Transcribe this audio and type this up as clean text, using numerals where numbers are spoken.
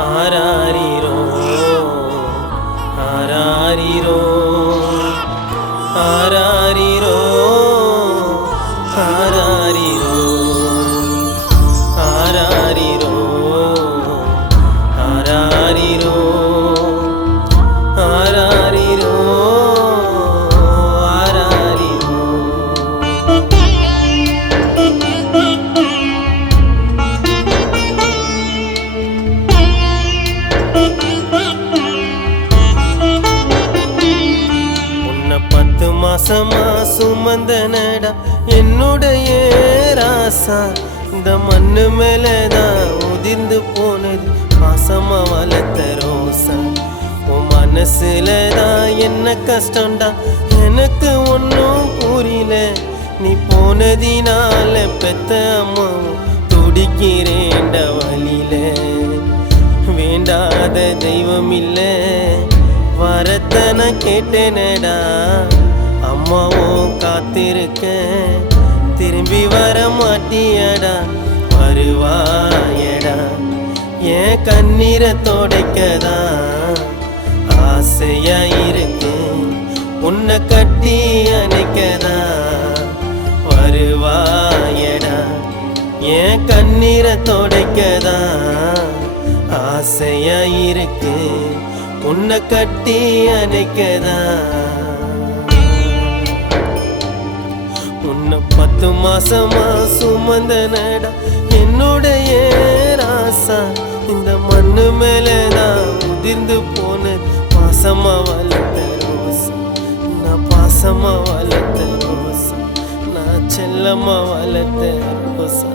ஆராரிரோ ஆராரிரோ ஆராரிரோ ஆராரிரோ ஆராரிரோ ஆராரிரோ ஆராரிரோ ஆராரிரோ. உன்னை 10 மாசமா சுமந்தனடா என்னுடைய ராசா, இந்த மண்ணு மேலதான் உதிர்ந்து போனது பாசமா வளர்த்த ரோசா. உன் மனசுலதான் என்ன கஷ்டம்டா எனக்கு ஒன்னும் புரியல. நீ போனதினால பெத்த அம்மாவும் துடிக்கிறேண்ட வழியில. வேண்டாத தெய்வம் இல்ல வரத்தன கேட்டேனடா, அம்மாவும் காத்திருக்க திரும்பி வர மாட்டியடா. வருவாயடா என் கண்ணீரை தொடைக்கதா ஆசையா இருக்கு உன்னை கட்டி அணைக்கதா. வருவாயடா என் கண்ணீரை தொடைக்கதா ஆசையா இருக்கு உன்னை கட்டி அணைக்கதா. உன்னை 10 மாசமா சுமந்தனடா என்னுடைய ராசா, இந்த மண்ணு மேலதான் உதிர்ந்து போன பாசமா வளர்த்த ரோசா. நான் பாசமா வளர்த்த ரோசா, நான் செல்லமா வளர்த்த ரோசா.